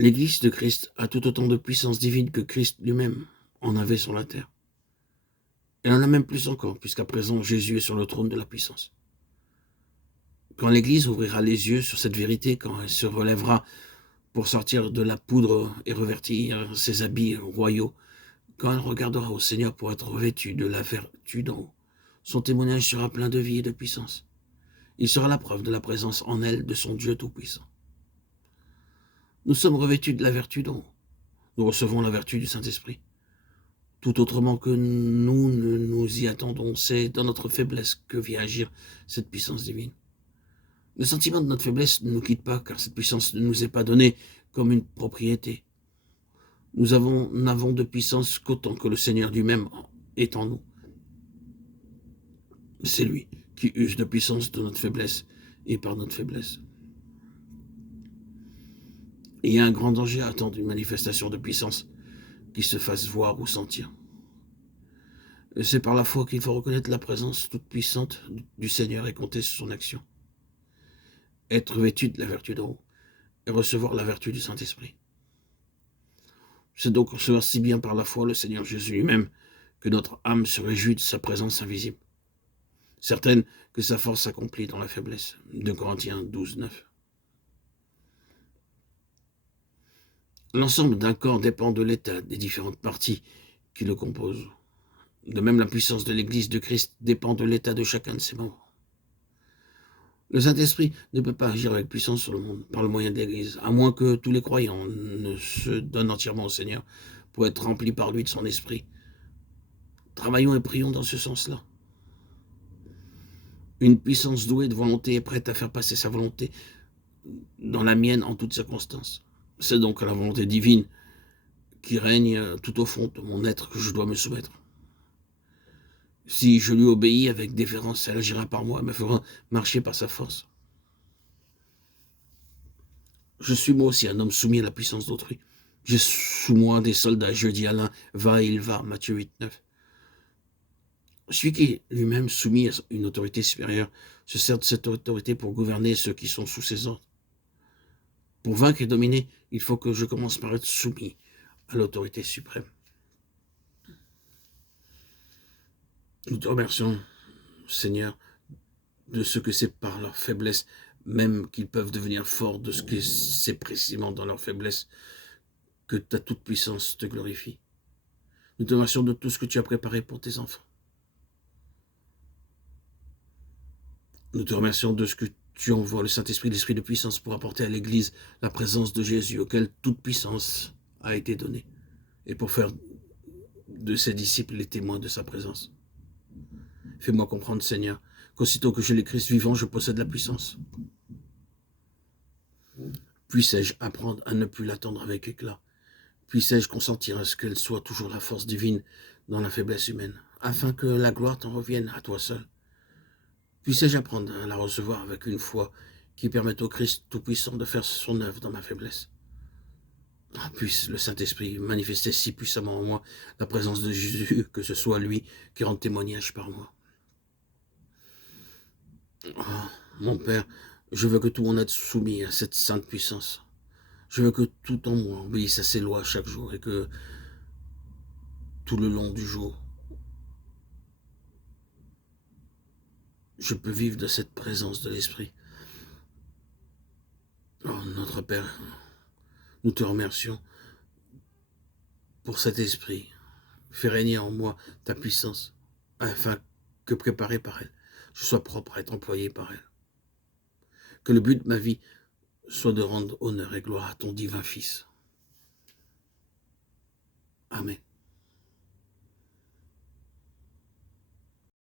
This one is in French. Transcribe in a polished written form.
L'Église de Christ a tout autant de puissance divine que Christ lui-même en avait sur la terre. Elle en a même plus encore, puisqu'à présent Jésus est sur le trône de la puissance. Quand l'Église ouvrira les yeux sur cette vérité, quand elle se relèvera pour sortir de la poudre et revêtir ses habits royaux, quand elle regardera au Seigneur pour être revêtue de la vertu d'en haut, son témoignage sera plein de vie et de puissance. Il sera la preuve de la présence en elle de son Dieu Tout-Puissant. Nous sommes revêtus de la vertu d'en haut. Nous recevons la vertu du Saint-Esprit. Tout autrement que nous ne nous y attendons, c'est dans notre faiblesse que vient agir cette puissance divine. Le sentiment de notre faiblesse ne nous quitte pas, car cette puissance ne nous est pas donnée comme une propriété. Nous n'avons de puissance qu'autant que le Seigneur lui-même est en nous. C'est lui qui use de puissance de notre faiblesse et par notre faiblesse. Et il y a un grand danger à attendre une manifestation de puissance qui se fasse voir ou sentir. C'est par la foi qu'il faut reconnaître la présence toute puissante du Seigneur et compter sur son action. Être vêtu de la vertu d'en haut et recevoir la vertu du Saint-Esprit. C'est donc recevoir si bien par la foi le Seigneur Jésus lui-même que notre âme se réjouit de sa présence invisible, certaine que sa force s'accomplit dans la faiblesse. 2 Corinthiens 12, 9. L'ensemble d'un corps dépend de l'état des différentes parties qui le composent. De même, la puissance de l'Église de Christ dépend de l'état de chacun de ses membres. Le Saint-Esprit ne peut pas agir avec puissance sur le monde par le moyen de l'Église, à moins que tous les croyants ne se donnent entièrement au Seigneur pour être remplis par lui de son esprit. Travaillons et prions dans ce sens-là. Une puissance douée de volonté est prête à faire passer sa volonté dans la mienne en toutes circonstances. C'est donc à la volonté divine qui règne tout au fond de mon être que je dois me soumettre. Si je lui obéis avec déférence, elle agira par moi, me fera marcher par sa force. Je suis moi aussi un homme soumis à la puissance d'autrui. J'ai sous moi des soldats, je dis à l'un, va et il va, Matthieu 8, 9. Celui qui est lui-même soumis à une autorité supérieure se sert de cette autorité pour gouverner ceux qui sont sous ses ordres. Pour vaincre et dominer, il faut que je commence par être soumis à l'autorité suprême. Nous te remercions, Seigneur, de ce que c'est par leur faiblesse, même qu'ils peuvent devenir forts, de ce que c'est précisément dans leur faiblesse que ta toute-puissance te glorifie. Nous te remercions de tout ce que tu as préparé pour tes enfants. Nous te remercions de ce que tu envoies le Saint-Esprit, l'Esprit de puissance, pour apporter à l'Église la présence de Jésus, auquel toute puissance a été donnée, et pour faire de ses disciples les témoins de sa présence. Fais-moi comprendre, Seigneur, qu'aussitôt que j'ai le Christ vivant, je possède la puissance. Puissais-je apprendre à ne plus l'attendre avec éclat? Puissais-je consentir à ce qu'elle soit toujours la force divine dans la faiblesse humaine, afin que la gloire t'en revienne à toi seul? Puissais-je apprendre à la recevoir avec une foi qui permette au Christ Tout-Puissant de faire son œuvre dans ma faiblesse? Puisse le Saint-Esprit manifester si puissamment en moi la présence de Jésus, que ce soit lui qui rende témoignage par moi. Oh, mon Père, je veux que tout mon être soumis à cette sainte puissance. Je veux que tout en moi obéisse à ses lois chaque jour et que tout le long du jour, je peux vivre de cette présence de l'Esprit. Oh, notre Père, nous te remercions pour cet esprit. Fais régner en moi ta puissance, afin que préparé par elle, je sois propre à être employé par elle. Que le but de ma vie soit de rendre honneur et gloire à ton divin Fils.